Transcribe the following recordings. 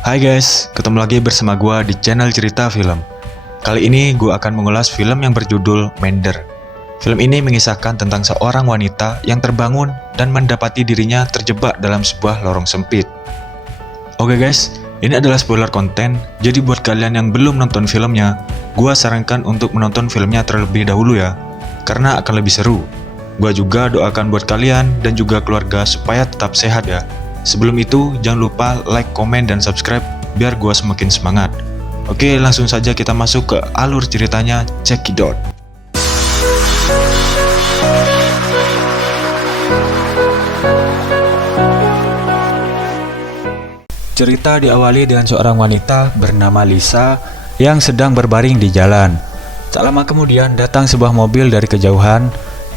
Hai guys, ketemu lagi bersama gua di channel Cerita Film. Kali ini gua akan mengulas film yang berjudul Mender. Film ini mengisahkan tentang seorang wanita yang terbangun dan mendapati dirinya terjebak dalam sebuah lorong sempit. Oke guys, ini adalah spoiler konten, jadi buat kalian yang belum nonton filmnya, gua sarankan untuk menonton filmnya terlebih dahulu ya, karena akan lebih seru. Gua juga doakan buat kalian dan juga keluarga supaya tetap sehat ya. Sebelum itu, jangan lupa like, komen, dan subscribe biar gua semakin semangat. Oke, langsung saja kita masuk ke alur ceritanya, check it out. Cerita diawali dengan seorang wanita bernama Lisa yang sedang berbaring di jalan. Tak lama kemudian datang sebuah mobil dari kejauhan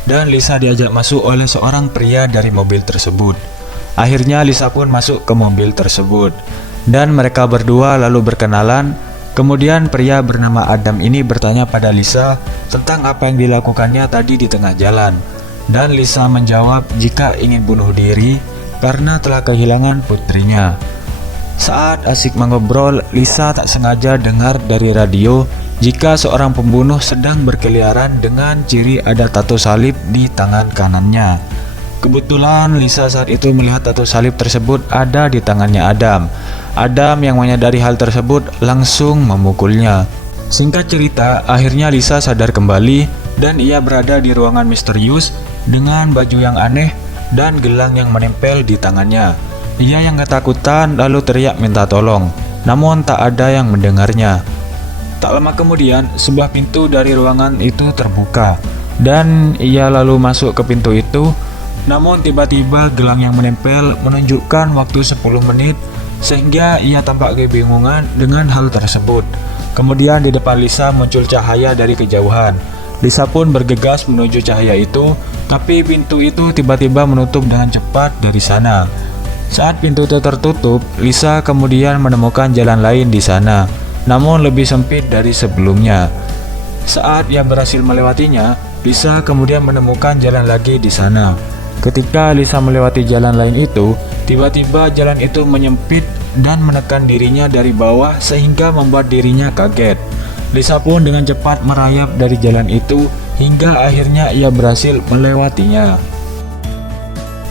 dan Lisa diajak masuk oleh seorang pria dari mobil tersebut. Akhirnya Lisa pun masuk ke mobil tersebut dan mereka berdua lalu berkenalan. Kemudian pria bernama Adam ini bertanya pada Lisa tentang apa yang dilakukannya tadi di tengah jalan. Dan Lisa menjawab jika ingin bunuh diri karena telah kehilangan putrinya. Saat asik mengobrol, Lisa tak sengaja dengar dari radio jika seorang pembunuh sedang berkeliaran dengan ciri ada tato salib di tangan kanannya. Kebetulan Lisa saat itu melihat tato salib tersebut ada di tangannya Adam. Adam yang menyadari hal tersebut langsung memukulnya. Singkat cerita, akhirnya Lisa sadar kembali dan ia berada di ruangan misterius dengan baju yang aneh dan gelang yang menempel di tangannya. Ia yang ketakutan lalu teriak minta tolong, namun tak ada yang mendengarnya. Tak lama kemudian, sebuah pintu dari ruangan itu terbuka dan ia lalu masuk ke pintu itu. Namun tiba-tiba gelang yang menempel menunjukkan waktu 10 menit sehingga ia tampak kebingungan dengan hal tersebut. Kemudian di depan Lisa muncul cahaya dari kejauhan. Lisa pun bergegas menuju cahaya itu, tapi pintu itu tiba-tiba menutup dengan cepat dari sana. Saat pintu itu tertutup, Lisa kemudian menemukan jalan lain di sana, namun lebih sempit dari sebelumnya. Saat ia berhasil melewatinya, Lisa kemudian menemukan jalan lagi di sana. Ketika Lisa melewati jalan lain itu, tiba-tiba jalan itu menyempit dan menekan dirinya dari bawah sehingga membuat dirinya kaget. Lisa pun dengan cepat merayap dari jalan itu hingga akhirnya ia berhasil melewatinya.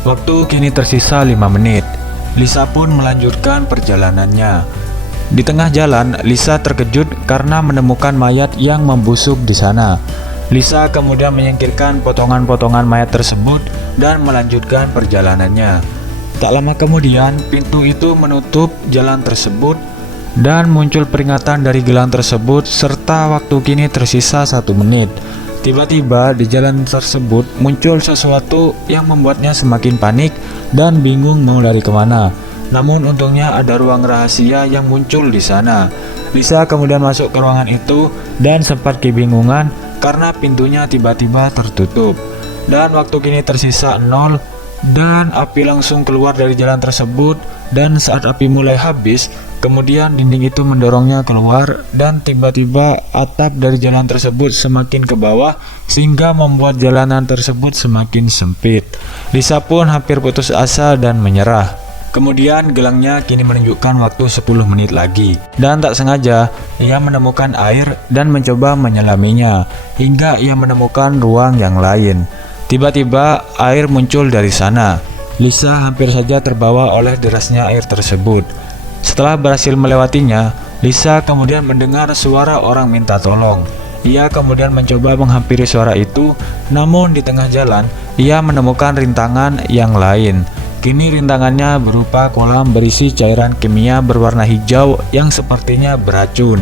Waktu kini tersisa 5 menit. Lisa pun melanjutkan perjalanannya. Di tengah jalan, Lisa terkejut karena menemukan mayat yang membusuk di sana. Lisa kemudian menyingkirkan potongan-potongan mayat tersebut dan melanjutkan perjalanannya. Tak lama kemudian, pintu itu menutup jalan tersebut dan muncul peringatan dari gelang tersebut serta waktu kini tersisa 1 menit. Tiba-tiba di jalan tersebut muncul sesuatu yang membuatnya semakin panik dan bingung mau lari kemana. Namun untungnya ada ruang rahasia yang muncul di sana. Lisa kemudian masuk ke ruangan itu dan sempat kebingungan karena pintunya tiba-tiba tertutup. Dan waktu kini tersisa 0 dan api langsung keluar dari jalan tersebut. Dan saat api mulai habis, kemudian dinding itu mendorongnya keluar dan tiba-tiba atap dari jalan tersebut semakin ke bawah sehingga membuat jalanan tersebut semakin sempit. Lisa pun hampir putus asa dan menyerah. Kemudian gelangnya kini menunjukkan waktu 10 menit lagi. Dan tak sengaja, ia menemukan air dan mencoba menyelaminya hingga ia menemukan ruang yang lain. Tiba-tiba air muncul dari sana. Lisa hampir saja terbawa oleh derasnya air tersebut. Setelah berhasil melewatinya, Lisa kemudian mendengar suara orang minta tolong. Ia kemudian mencoba menghampiri suara itu, namun di tengah jalan, ia menemukan rintangan yang lain. Kini rintangannya berupa kolam berisi cairan kimia berwarna hijau yang sepertinya beracun.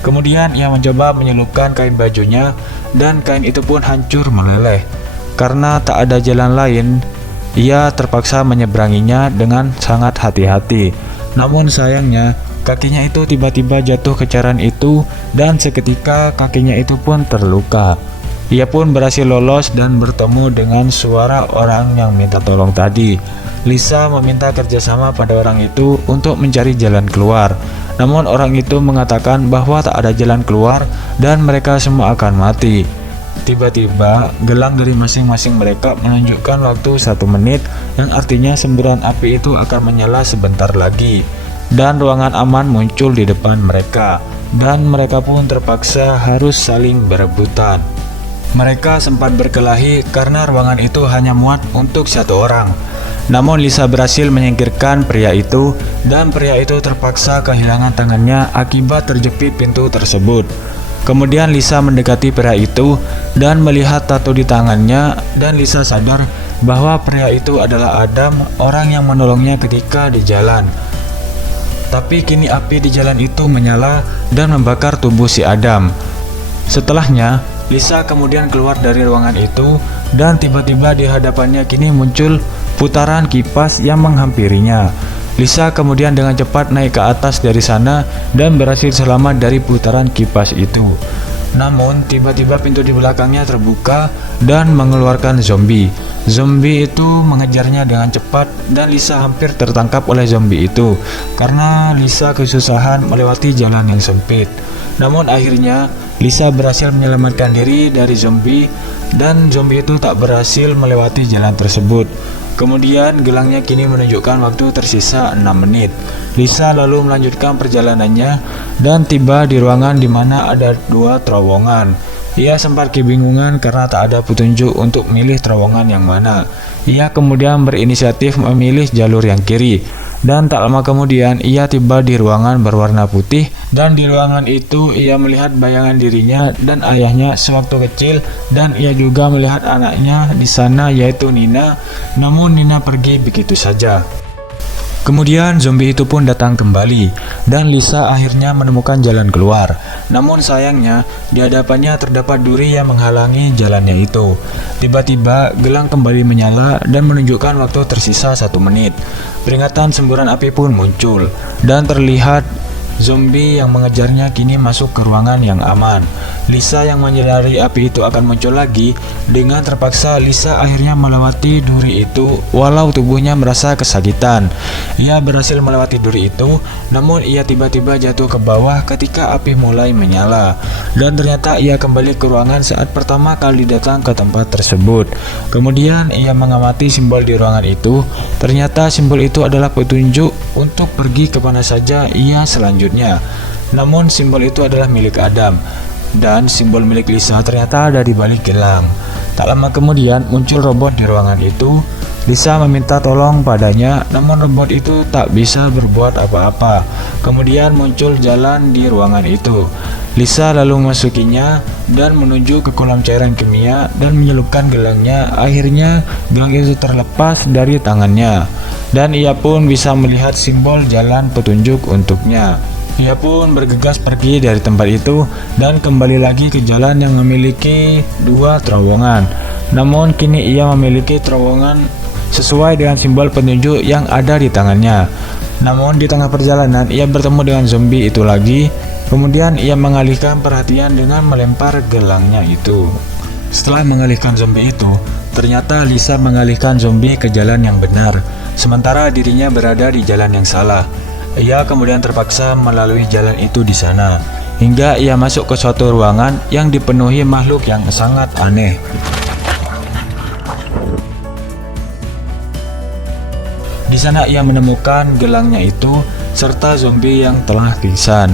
Kemudian ia mencoba menyelupkan kain bajunya dan kain itu pun hancur meleleh. Karena tak ada jalan lain, ia terpaksa menyeberanginya dengan sangat hati-hati. Namun sayangnya, kakinya itu tiba-tiba jatuh ke cairan itu dan seketika kakinya itu pun terluka. Ia pun berhasil lolos dan bertemu dengan suara orang yang minta tolong tadi. Lisa meminta kerjasama pada orang itu untuk mencari jalan keluar. Namun orang itu mengatakan bahwa tak ada jalan keluar dan mereka semua akan mati. Tiba-tiba, gelang dari masing-masing mereka menunjukkan waktu 1 menit, yang artinya semburan api itu akan menyala sebentar lagi. dan ruangan aman muncul di depan mereka, dan mereka pun terpaksa harus saling berebutan. Mereka sempat berkelahi karena ruangan itu hanya muat untuk satu orang. Namun Lisa berhasil menyingkirkan pria itu, dan pria itu terpaksa kehilangan tangannya akibat terjepit pintu tersebut. Kemudian Lisa mendekati pria itu dan melihat tato di tangannya, dan Lisa sadar bahwa pria itu adalah Adam, orang yang menolongnya ketika di jalan. Tapi kini api di jalan itu menyala dan membakar tubuh si Adam. Setelahnya, Lisa kemudian keluar dari ruangan itu, dan tiba-tiba di hadapannya kini muncul putaran kipas yang menghampirinya. Lisa kemudian dengan cepat naik ke atas dari sana dan berhasil selamat dari putaran kipas itu. Namun tiba-tiba pintu di belakangnya terbuka dan mengeluarkan zombie. Zombie itu mengejarnya dengan cepat, dan Lisa hampir tertangkap oleh zombie itu karena Lisa kesusahan melewati jalan yang sempit. Namun akhirnya Lisa berhasil menyelamatkan diri dari zombie, dan zombie itu tak berhasil melewati jalan tersebut. Kemudian gelangnya kini menunjukkan waktu tersisa 6 menit. Lisa lalu melanjutkan perjalanannya dan tiba di ruangan di mana ada 2 terowongan. Ia sempat kebingungan karena tak ada petunjuk untuk memilih terowongan yang mana. Ia kemudian berinisiatif memilih jalur yang kiri, dan tak lama kemudian ia tiba di ruangan berwarna putih, dan di ruangan itu ia melihat bayangan dirinya dan ayahnya sewaktu kecil, dan ia juga melihat anaknya di sana yaitu Nina. Namun Nina pergi begitu saja. Kemudian zombie itu pun datang kembali, dan Lisa akhirnya menemukan jalan keluar. Namun sayangnya di hadapannya terdapat duri yang menghalangi jalannya itu. Tiba-tiba gelang kembali menyala dan menunjukkan waktu tersisa 1 menit. Peringatan semburan api pun muncul, dan terlihat zombie yang mengejarnya kini masuk ke ruangan yang aman. Lisa yang menyadari api itu akan muncul lagi. Dengan terpaksa Lisa akhirnya melewati duri itu walau tubuhnya merasa kesakitan. Ia berhasil melewati duri itu, namun ia tiba-tiba jatuh ke bawah ketika api mulai menyala. Dan ternyata ia kembali ke ruangan saat pertama kali datang ke tempat tersebut. Kemudian ia mengamati simbol di ruangan itu. Ternyata simbol itu adalah petunjuk untuk pergi kemana saja ia selanjutnya. Namun simbol itu adalah milik Adam, dan simbol milik Lisa ternyata ada di balik gelang. Tak lama kemudian muncul robot di ruangan itu. Lisa meminta tolong padanya, namun robot itu tak bisa berbuat apa-apa. Kemudian muncul jalan di ruangan itu. Lisa lalu memasukinya dan menuju ke kolam cairan kimia dan menyelupkan gelangnya. Akhirnya gelang itu terlepas dari tangannya, dan ia pun bisa melihat simbol jalan petunjuk untuknya. Ia pun bergegas pergi dari tempat itu dan kembali lagi ke jalan yang memiliki 2 terowongan. Namun kini ia memiliki terowongan sesuai dengan simbol petunjuk yang ada di tangannya. Namun di tengah perjalanan ia bertemu dengan zombie itu lagi. Kemudian ia mengalihkan perhatian dengan melempar gelangnya itu. Setelah mengalihkan zombie itu, ternyata Lisa mengalihkan zombie ke jalan yang benar, sementara dirinya berada di jalan yang salah. Ia kemudian terpaksa melalui jalan itu di sana, hingga ia masuk ke suatu ruangan yang dipenuhi makhluk yang sangat aneh. Di sana ia menemukan gelangnya itu, serta zombie yang telah pingsan.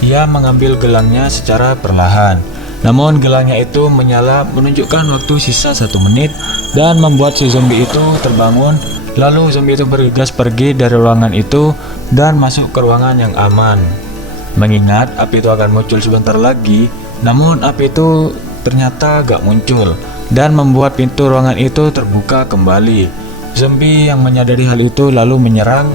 Ia mengambil gelangnya secara perlahan, namun gelangnya itu menyala menunjukkan waktu sisa 1 menit, dan membuat si zombie itu terbangun. Lalu zombie itu bergegas pergi dari ruangan itu dan masuk ke ruangan yang aman. Mengingat api itu akan muncul sebentar lagi, namun api itu ternyata gak muncul, dan membuat pintu ruangan itu terbuka kembali. Zombie yang menyadari hal itu lalu menyerang.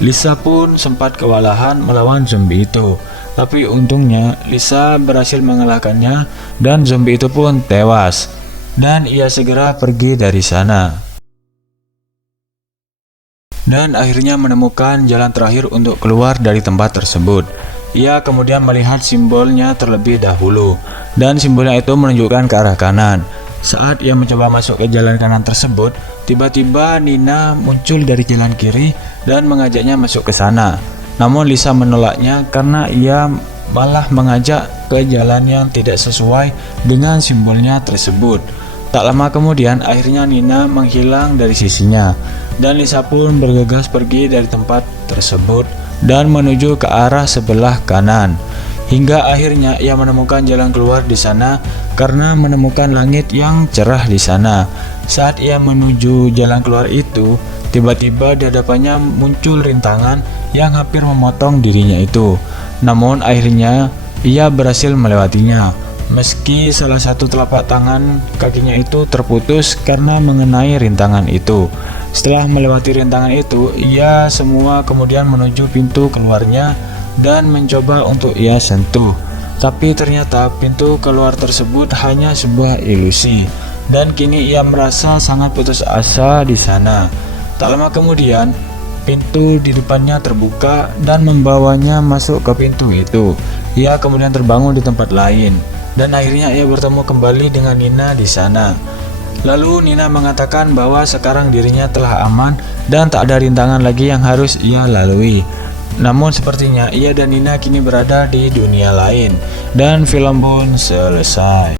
Lisa pun sempat kewalahan melawan zombie itu, tapi untungnya Lisa berhasil mengalahkannya, dan zombie itu pun tewas, dan ia segera pergi dari sana. Dan akhirnya menemukan jalan terakhir untuk keluar dari tempat tersebut. Ia kemudian melihat simbolnya terlebih dahulu, dan simbolnya itu menunjukkan ke arah kanan. Saat ia mencoba masuk ke jalan kanan tersebut, tiba-tiba Nina muncul dari jalan kiri dan mengajaknya masuk ke sana. Namun Lisa menolaknya karena ia malah mengajak ke jalan yang tidak sesuai dengan simbolnya tersebut. Tak lama kemudian akhirnya Nina menghilang dari sisinya, dan Lisa pun bergegas pergi dari tempat tersebut dan menuju ke arah sebelah kanan. Hingga akhirnya ia menemukan jalan keluar di sana karena menemukan langit yang cerah di sana. Saat ia menuju jalan keluar itu, tiba-tiba di hadapannya muncul rintangan yang hampir memotong dirinya itu. Namun akhirnya ia berhasil melewatinya, meski salah satu telapak tangan kakinya itu terputus karena mengenai rintangan itu. Setelah melewati rintangan itu, ia semua kemudian menuju pintu keluarnya dan mencoba untuk ia sentuh. Tapi ternyata pintu keluar tersebut hanya sebuah ilusi, dan kini ia merasa sangat putus asa di sana. Tak lama kemudian, pintu di depannya terbuka dan membawanya masuk ke pintu itu. Ia kemudian terbangun di tempat lain, dan akhirnya ia bertemu kembali dengan Nina di sana. Lalu Nina mengatakan bahwa sekarang dirinya telah aman dan tak ada rintangan lagi yang harus ia lalui. Namun sepertinya ia dan Nina kini berada di dunia lain, dan film pun selesai.